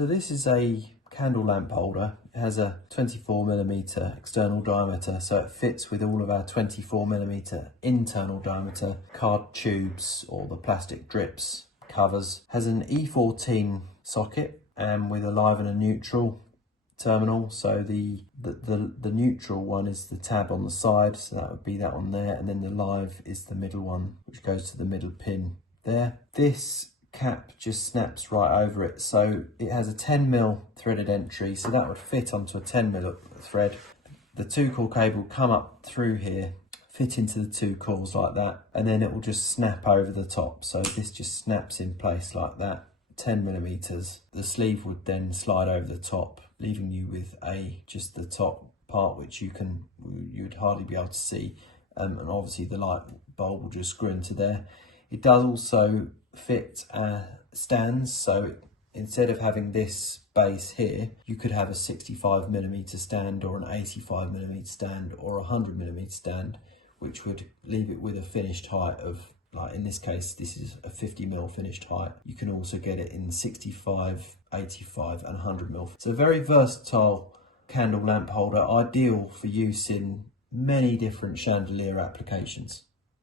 So this is a candle lamp holder. It has a 24mm external diameter, so it fits with all of our 24mm internal diameter card tubes or the plastic drips covers. Has an E14 socket and with a live and a neutral terminal. So the neutral one is the tab on the side, so that would be that one there, and then the live is the middle one, which goes to the middle pin there. This cap just snaps right over it, so it has a 10mm threaded entry, so that would fit onto a 10mm thread. The 2-core cable come up through here, fit into the 2 cores like that, and then it will just snap over the top. So this just snaps in place like that, 10mm. The sleeve would then slide over the top, leaving you with just the top part, which you'd hardly be able to see, and obviously the light bulb will just screw into there. It does also fit stands, so instead of having this base here, you could have a 65mm stand or an 85mm stand or a 100mm stand, which would leave it with a finished height of, like in this case, this is a 50mm finished height. You can also get it in 65, 85 and 100mm. It's a very versatile candle lamp holder, ideal for use in many different chandelier applications.